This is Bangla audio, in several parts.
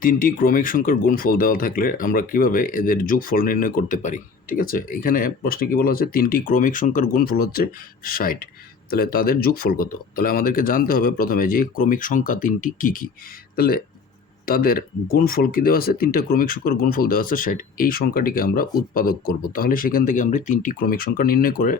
তিনটি ক্রমিক সংখ্যার গুণফল দেওয়া থাকলে আমরা কীভাবে এদের যোগফল নির্ণয় করতে পারি? ঠিক আছে? এখানে প্রশ্নে কি বলা হচ্ছে? তিনটি ক্রমিক সংখ্যার গুণফল হচ্ছে ষাট। তাহলে তাদের যোগফল কত? তাহলে আমাদেরকে জানতে হবে প্রথমে যে ক্রমিক সংখ্যা তিনটি কি কি? তাহলে তাদের গুণফল কী দেওয়া আছে? তিনটা ক্রমিক সংখ্যার গুণফল দেওয়া আছে ষাট। এই সংখ্যাটিকে আমরা উৎপাদক করব। তাহলে সেখান থেকে আমরা তিনটি ক্রমিক সংখ্যা নির্ণয় করে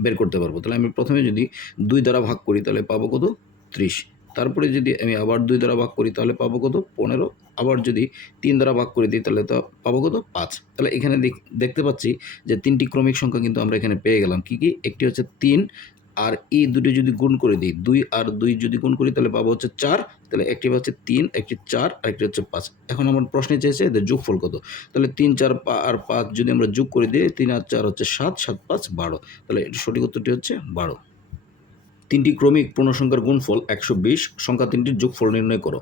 বের করতে পারব। তাহলে আমি প্রথমে যদি দুই দ্বারা ভাগ করি, তাহলে পাবো কত? ত্রিশ। তারপরে যদি আমি আবার দুই দ্বারা ভাগ করি, তাহলে পাবো কত? পনেরো। আবার যদি তিন দ্বারা ভাগ করে দিই, তাহলে তো পাবো কত? পাঁচ। তাহলে এখানে দেখ- দেখতে পাচ্ছি যে তিনটি ক্রমিক সংখ্যা কিন্তু আমরা এখানে পেয়ে গেলাম। কি কি? একটি হচ্ছে তিন, আর এই দুটি যদি গুণ করে দিই, দুই আর দুই যদি গুণ করি, তাহলে পাবো হচ্ছে চার। তাহলে একটি হচ্ছে তিন, একটি চার, আর একটি হচ্ছে পাঁচ। এখন আমার প্রশ্নে চেয়েছে এদের যোগফল কত? তাহলে তিন, চার আর পাঁচ যদি আমরা যোগ করে দিই, তিন আর চার হচ্ছে সাত সাত, পাঁচ, বারো। তাহলে সঠিক উত্তরটি হচ্ছে বারো। তিনটি ক্রমিক পূর্ণসংখ্যার গুণফল একশো বিশ, সংখ্যা তিনটির যোগফল নির্ণয় করো।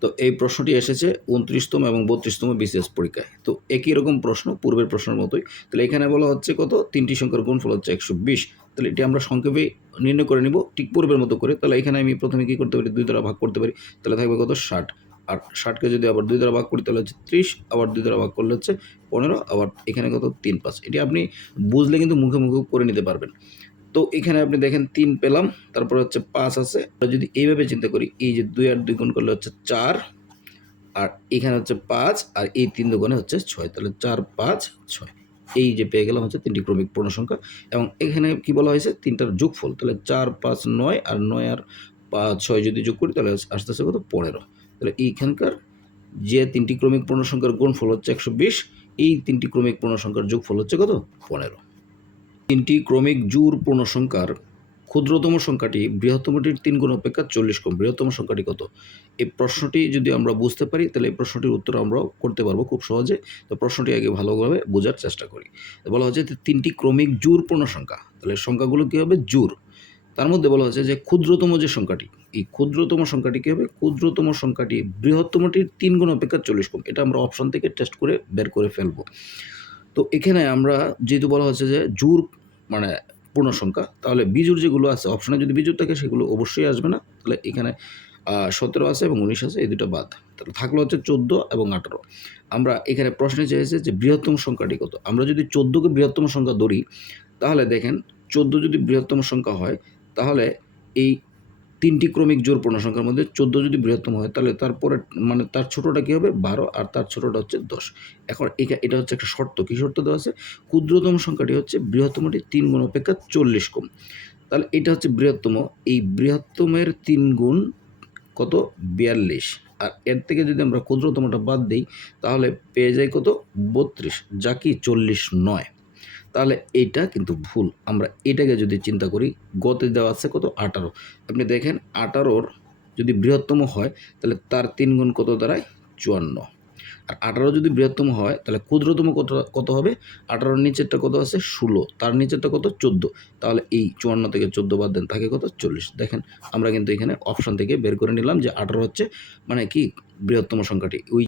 তো এই প্রশ্নটি এসেছে উনত্রিশতম এবং বত্রিশতম বিসিএস পরীক্ষায়। তো একই রকম প্রশ্ন, পূর্বের প্রশ্নের মতোই। তাহলে এখানে বলা হচ্ছে কত? তিনটি সংখ্যার গুণফল হচ্ছে একশো বিশ। তাহলে এটি আমরা সংক্ষেপে নির্ণয় করে নিব, ঠিক পূর্বের মতো করে। তাহলে এখানে আমি প্রথমে কী করতে পারি? দুই দ্বারা ভাগ করতে পারি। তাহলে থাকবে কত? ষাট। আর ষাটকে যদি আবার দুই দ্বারা ভাগ করি, তাহলে হচ্ছে ত্রিশ। আবার দুই দ্বারা ভাগ করলে হচ্ছে পনেরো। আবার এখানে কত? তিন পাঁচ। এটি আপনি বুঝলে কিন্তু মুখে মুখে করে নিতে পারবেন। তো এখানে আপনি দেখেন তিন পেলাম, তারপরে হচ্ছে পাঁচ আছে। যদি এইভাবে চিন্তা করি, এই যে দুই আর দুই গুণ করলে হচ্ছে চার, আর এখানে হচ্ছে পাঁচ, আর এই তিন দোকানে হচ্ছে ছয়, তাহলে চার, পাঁচ, ছয়। এই যে পেয়ে গেলাম হচ্ছে তিনটি ক্রমিক পূর্ণ সংখ্যা, এবং এখানে কি বলা হয়েছে? তিনটার যোগফল, তাহলে চার, পাঁচ, নয়, আর নয় আর পাঁচ, ছয় যদি যোগ করি, তাহলে আস্তে আস্তে কত? পনেরো। তাহলে এইখানকার যে তিনটি ক্রমিক পূর্ণ সংখ্যার গুণফল হচ্ছে একশো বিশ, এই তিনটি ক্রমিক পূর্ণ সংখ্যার যোগফল হচ্ছে কত? পনেরো। তিনটি ক্রমিক জুর পূর্ণ সংখ্যার ক্ষুদ্রতম সংখ্যাটি বৃহত্তমটির তিন গুণ অপেক্ষা চল্লিশ কম বৃহত্তম সংখ্যাটি কত? এই প্রশ্নটি যদি আমরা বুঝতে পারি, তাহলে এই প্রশ্নটির উত্তর আমরাও করতে পারব খুব সহজে। তো প্রশ্নটি আগে ভালোভাবে বোঝার চেষ্টা করি। বলা হচ্ছে তিনটি ক্রমিক জুর পূর্ণ সংখ্যা। তাহলে সংখ্যাগুলো কী হবে? জোড় তার মধ্যে বলা হচ্ছে যে ক্ষুদ্রতম যে সংখ্যাটি, এই ক্ষুদ্রতম সংখ্যাটি কী হবে? ক্ষুদ্রতম সংখ্যাটি বৃহত্তমটির তিন গুণ অপেক্ষা চল্লিশ কম এটা আমরা অপশন থেকে টেস্ট করে বের করে ফেলব। তো এখানে আমরা যেহেতু বলা হচ্ছে যে জোর মানে পূর্ণ সংখ্যা, তাহলে বিজুর যেগুলো আছে অপশনে যদি বিজুর থাকে, সেগুলো অবশ্যই আসবে না। তাহলে এখানে সতেরো আছে এবং উনিশ আছে, এই দুটো বাদ। তাহলে থাকল হচ্ছে চোদ্দ এবং আঠেরো। আমরা এখানে প্রশ্নে চেয়েছে যে বৃহত্তম সংখ্যাটি কত? আমরা যদি চোদ্দোকে বৃহত্তম সংখ্যা ধরি, তাহলে দেখেন, চোদ্দ যদি বৃহত্তম সংখ্যা হয়, তাহলে এই তিনটি ক্রমিক জোর পূর্ণ সংখ্যার মধ্যে চোদ্দ যদি বৃহত্তম হয়, তাহলে তারপরে মানে তার ছোটোটা কী হবে? বারো, আর তার ছোটোটা হচ্ছে দশ। এখন এটা এটা হচ্ছে একটা শর্ত। কী শর্ত দেওয়া আছে? ক্ষুদ্রতম সংখ্যাটি হচ্ছে বৃহত্তমটি তিন গুণ অপেক্ষা চল্লিশ কম। তাহলে এটা হচ্ছে বৃহত্তম। এই বৃহত্তমের তিন গুণ কত? বিয়াল্লিশ। আর এর থেকে যদি আমরা ক্ষুদ্রতমটা বাদ দিই, তাহলে পেয়ে যাই কত? বত্রিশ। যা কি চল্লিশ নয়। তাহলে এইটা কিন্তু ভুল। আমরা এটাকে যদি চিন্তা করি, গতে দেওয়া আছে কত? আঠারো। আপনি দেখেন, আঠারোর যদি বৃহত্তম হয়, তাহলে তার তিন গুণ কত দাঁড়ায়? চুয়ান্ন। আর আঠারো যদি বৃহত্তম হয়, তাহলে ক্ষুদ্রতম কত কত হবে? আঠারোর নিচেরটা কত আছে? ষোলো। তার নিচেরটা কত? চোদ্দ। তাহলে এই চুয়ান্ন থেকে চোদ্দ বাদ দেন, থাকে কত? চল্লিশ। দেখেন, আমরা কিন্তু এখানে অপশান থেকে বের করে নিলাম যে আঠারো হচ্ছে মানে কি? বৃহত্তম সংখ্যাটি। ওই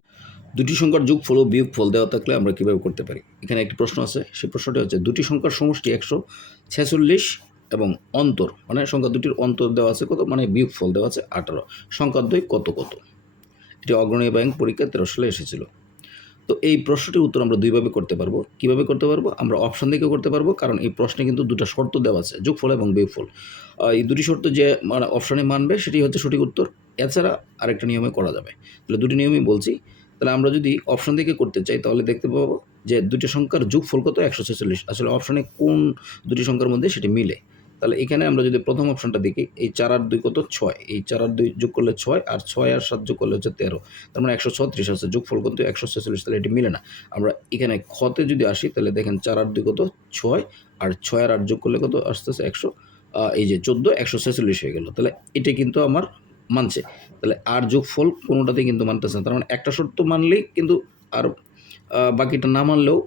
দুটি সংখ্যার যোগফল ও বিয়োগফল দেওয়া থাকলে আমরা কীভাবে করতে পারি? এখানে একটি প্রশ্ন আছে। সেই প্রশ্নটি হচ্ছে, দুটি সংখ্যার সমষ্টি একশো ছেচল্লিশ এবং অন্তর মানে সংখ্যা দুটির অন্তর দেওয়া আছে কত? মানে বিয়োগফল দেওয়া আছে আঠারো। সংখ্যা দুই কত কত? এটি অগ্রণী ব্যাংক পরীক্ষা তেরো সালে এসেছিল। তো এই প্রশ্নটির উত্তর আমরা দুইভাবে করতে পারব। কীভাবে করতে পারব? আমরা অপশান দিকেও করতে পারব, কারণ এই প্রশ্নে কিন্তু দুটো শর্ত দেওয়া আছে, যোগফল এবং বিয়োগফল। এই দুটি শর্ত যে মানে অপশানে মানবে, সেটি হচ্ছে সঠিক উত্তর। এছাড়া আরেকটা নিয়মে করা যাবে। তাহলে দুটি নিয়মই বলছি। তাহলে আমরা যদি অপশন দিকে করতে চাই, তাহলে দেখতে পাবো যে দুটি সংখ্যার যোগফল কত? একশো ছেচল্লিশ। আসলে অপশনে কোন দুটি সংখ্যার মধ্যে সেটি মিলে? তাহলে এখানে আমরা যদি প্রথম অপশনটা দেখি, এই চার আর দুই কত? ছয়। এই চার আর দুই যোগ করলে ছয়, আর ছয় আর সাত যোগ করলে হচ্ছে তেরো। তার মানে একশো ছত্রিশ আছে, যোগফল কিন্তু একশো ছেচল্লিশ। তাহলে এটি মিলে না। আমরা এখানে খতে যদি আসি, তাহলে দেখেন চার আর দুই কত? ছয়। আর ছয় আর আট যোগ করলে কত? আসতেছে একশো। এই যে চোদ্দ, একশো ছেচল্লিশ হয়ে গেল। তাহলে এটা কিন্তু আমার মানছে। তাহলে আর যোগফল কোনোটাতেই কিন্তু মানতেছে না। তার মানে একটা শর্ত মানলেই কিন্তু আর বাকিটা না মানলেও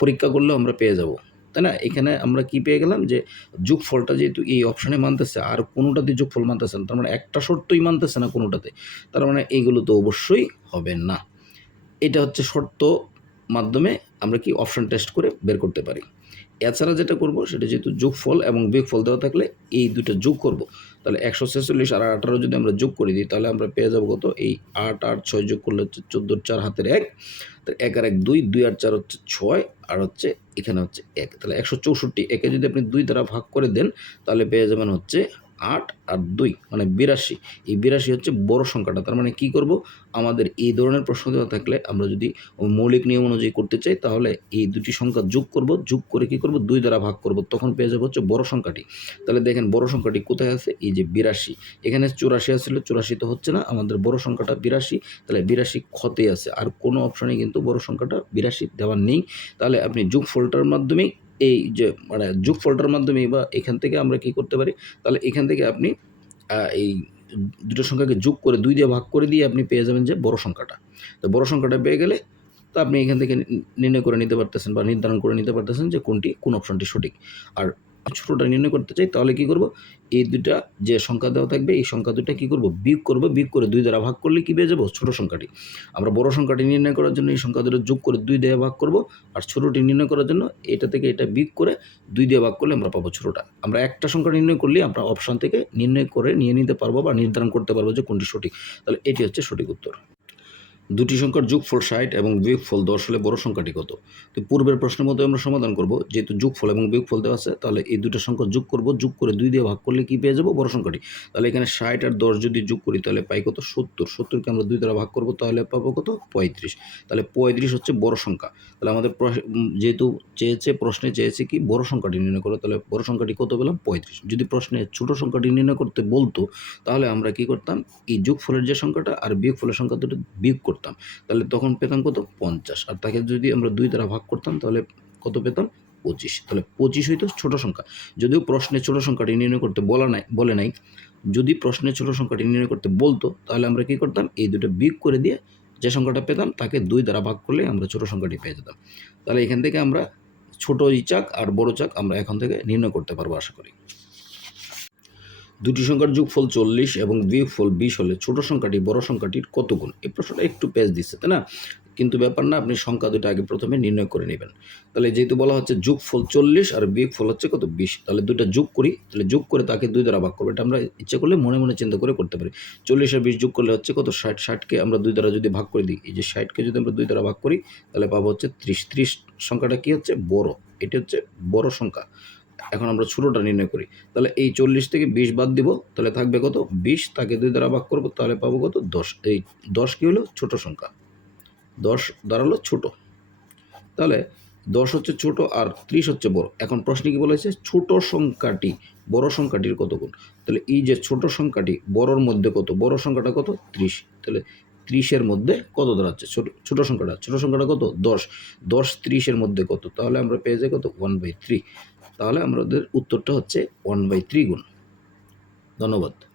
পরীক্ষা করলেও আমরা পেয়ে যাব। তাই না? এখানে আমরা কি পেয়ে গেলাম? যে যোগফলটা যেহেতু এই অপশানে মানতেছে, আর কোনোটাতে যোগফল মানতেছে না। তার মানে একটা শর্তই মানতেছে না কোনোটাতে। তার মানে এইগুলো তো অবশ্যই হবে না। এটা হচ্ছে শর্ত মাধ্যমে আমরা কি অপশন টেস্ট করে বের করতে পারি। এছাড়া যেটা করব সেটা যেহেতু যোগফল এবং বিয়োগফল দেওয়া থাকলে এই দুটো যোগ করব। তাহলে একশো ছেচল্লিশ আর আঠারো যদি আমরা যোগ করে দিই, তাহলে আমরা পেয়ে যাব কত? এই আট আট, ছয় যোগ করলে হচ্ছে চোদ্দোর চার, হাতের এক। তাহলে এক আর এক দুই দুই আর চার হচ্ছে ছয়, আর হচ্ছে এখানে হচ্ছে এক। তাহলে একশো চৌষট্টি, একে যদি আপনি দুই দ্বারা ভাগ করে দেন, তাহলে পেয়ে যাবেন হচ্ছে আট আর দুই মানে বিরাশি। এই বিরাশি হচ্ছে বড় সংখ্যাটা। তার মানে কি করব? আমাদের এই ধরনের প্রশ্ন দেওয়া থাকলে আমরা যদি মৌলিক নিয়ম অনুযায়ী করতে চাই, তাহলে এই দুটি সংখ্যা যোগ করব। যোগ করে কি করব? দুই দ্বারা ভাগ করব। তখন পেয়ে যাব হচ্ছে বড় সংখ্যাটি। তাহলে দেখেন বড় সংখ্যাটি কোথায় আছে? এই যে বিরাশি। এখানে চুরাশি আসলে, চুরাশি তো হচ্ছে না। আমাদের বড় সংখ্যাটা বিরাশি। তাহলে বিরাশি ক্ষতে আছে। আর কোনো অপশানে কিন্তু বড় সংখ্যাটা বিরাশি দেওয়ার নেই। তাহলে আপনি যোগ ফলটার মাধ্যমেই এই যে মানে যুগ ফল্টার মাধ্যমে বা এখান থেকে আমরা কি করতে পারি? তাহলে এখান থেকে আপনি এই দুটো সংখ্যাকে যোগ করে দুই দিয়ে ভাগ করে দিয়ে আপনি পেয়ে যাবেন যে বড় সংখ্যাটা। তো বড় সংখ্যাটা পেয়ে গেলে তো আপনি এখান থেকে নির্ণয় করে নিতে পারতেছেন বা নির্ধারণ করে নিতে পারতেছেন যে কোনটি, কোন অপশনটি সঠিক। আর ছোটোটা নির্ণয় করতে চাই, তাহলে কি করব? এই দুটা যে সংখ্যা দেওয়া থাকবে, এই সংখ্যা দুটা কি করব? বিয়োগ করব, বিয়োগ করে দুই দ্বারা ভাগ করলে কি পেয়ে যাব? ছোট সংখ্যাটি। আমরা বড় সংখ্যাটি নির্ণয় করার জন্য এই সংখ্যা দুটো যোগ করে দুই দিয়ে ভাগ করব, আর ছোটোটি নির্ণয় করার জন্য এটা থেকে এটা বিয়োগ করে দুই দিয়ে ভাগ করলে আমরা পাবো ছোটোটা। আমরা একটা সংখ্যা নির্ণয় করলে আমরা অপশান থেকে নির্ণয় করে নিয়ে নিতে পারব বা নির্ধারণ করতে পারব যে কোনটি সঠিক। তাহলে এটি হচ্ছে সঠিক উত্তর। দুটি সংখ্যার যোগফল ষাট এবং বিয়োগফল দশ হলে বড় সংখ্যাটি কত? তো পূর্বের প্রশ্নের মতো আমরা সমাধান করব। যেহেতু যোগফল এবং বিয়োগফল দেওয়া আছে, তাহলে এই দুটো সংখ্যা যোগ করব। যোগ করে দুই দিয়ে ভাগ করলে কি পেয়ে যাব? বড় সংখ্যাটি। তাহলে এখানে ষাট আর দশ যদি যোগ করি, তাহলে পাই কত? সত্তর। সত্তরকে আমরা দুই দ্বারা ভাগ করব, তাহলে পাবো কত? পঁয়ত্রিশ। তাহলে পঁয়ত্রিশ হচ্ছে বড় সংখ্যা। তাহলে আমাদের যেহেতু চেয়েছে, প্রশ্নে চেয়েছে কি? বড় সংখ্যাটি নির্ণয় করো, তাহলে বড় সংখ্যাটি কত পেলাম? পঁয়ত্রিশ। যদি প্রশ্নে ছোট সংখ্যাটি নির্ণয় করতে বলতো, তাহলে আমরা কি করতাম? এই যোগফলের যে সংখ্যাটা আর বিয়োগফলের সংখ্যা দুটো বিয়োগ করতাম। তাহলে তখন পেতাম কত? পঞ্চাশ। আর তাকে যদি আমরা দুই দ্বারা ভাগ করতাম, তাহলে কত পেতাম পঁচিশ। তাহলে পঁচিশ হইতো ছোট সংখ্যা। যদিও প্রশ্নে ছোট সংখ্যাটি নির্ণয় করতে বলা নাই, বলে নাই। যদি প্রশ্নে ছোট সংখ্যাটি নির্ণয় করতে বলতো, তাহলে আমরা কি করতাম? এই দুটো বিয়োগ করে দিয়ে যে সংখ্যাটা পেতাম, তাকে দুই দ্বারা ভাগ করলে আমরা ছোট সংখ্যাটি পেয়ে যেতাম। তাহলে এখান থেকে আমরা ছোট চাক আর বড় চাক আমরা এখন থেকে নির্ণয় করতে পারব, আশা করি। দুটি সংখ্যার যোগফল চল্লিশ এবং বিয়োগফল বিশ হলে ছোট সংখ্যাটি বড় সংখ্যাটির কত গুণ? এই প্রশ্নটা একটু পেজ দিচ্ছে, তাই না? কিন্তু ব্যাপার না, আপনি সংখ্যা দুটো আগে প্রথমে নির্ণয় করে নেবেন। তাহলে যেহেতু বলা হচ্ছে যোগফল চল্লিশ আর বিয়োগফল হচ্ছে কত? বিশ। তাহলে দুইটা যোগ করি, তাহলে যোগ করে তাকে দুই দ্বারা ভাগ করব। এটা আমরা ইচ্ছে করলে মনে মনে চিন্তা করে করতে পারি। চল্লিশ আর বিশ যোগ করলে হচ্ছে কত? ষাট। ষাটকে আমরা দুই দ্বারা যদি ভাগ করে দিই, এই যে ষাটকে যদি আমরা দুই দ্বারা ভাগ করি, তাহলে পাবো হচ্ছে ত্রিশ। ত্রিশ সংখ্যাটা কি হচ্ছে? বড়। এটি হচ্ছে বড় সংখ্যা। এখন আমরা ছোটোটা নির্ণয় করি। তাহলে এই চল্লিশ থেকে বিশ বাদ দিব, তাহলে থাকবে কত? বিশ, তাকে দুই দ্বারা ভাগ করব, তাহলে পাবো কত? দশ। এই দশ কী হলো? ছোট সংখ্যা। দশ দাঁড়াল ছোট। তাহলে দশ হচ্ছে ছোট আর ত্রিশ হচ্ছে বড়। এখন প্রশ্নে কি বলেছে ছোট সংখ্যাটি, বড় সংখ্যাটির কত গুণ? তাহলে এই যে ছোট সংখ্যাটি, বড়র মধ্যে কত? বড় সংখ্যাটা কত? ত্রিশ। তাহলে ত্রিশের মধ্যে কত দাঁড়াচ্ছে? ছোট, ছোটো সংখ্যাটা। ছোট সংখ্যাটা কত? দশ। দশ ত্রিশের মধ্যে কত? তাহলে আমরা পেয়ে যাই কত? One by three. তাহলে আমাদের উত্তরটা হচ্ছে ওয়ান বাই থ্রি গুণ। ধন্যবাদ।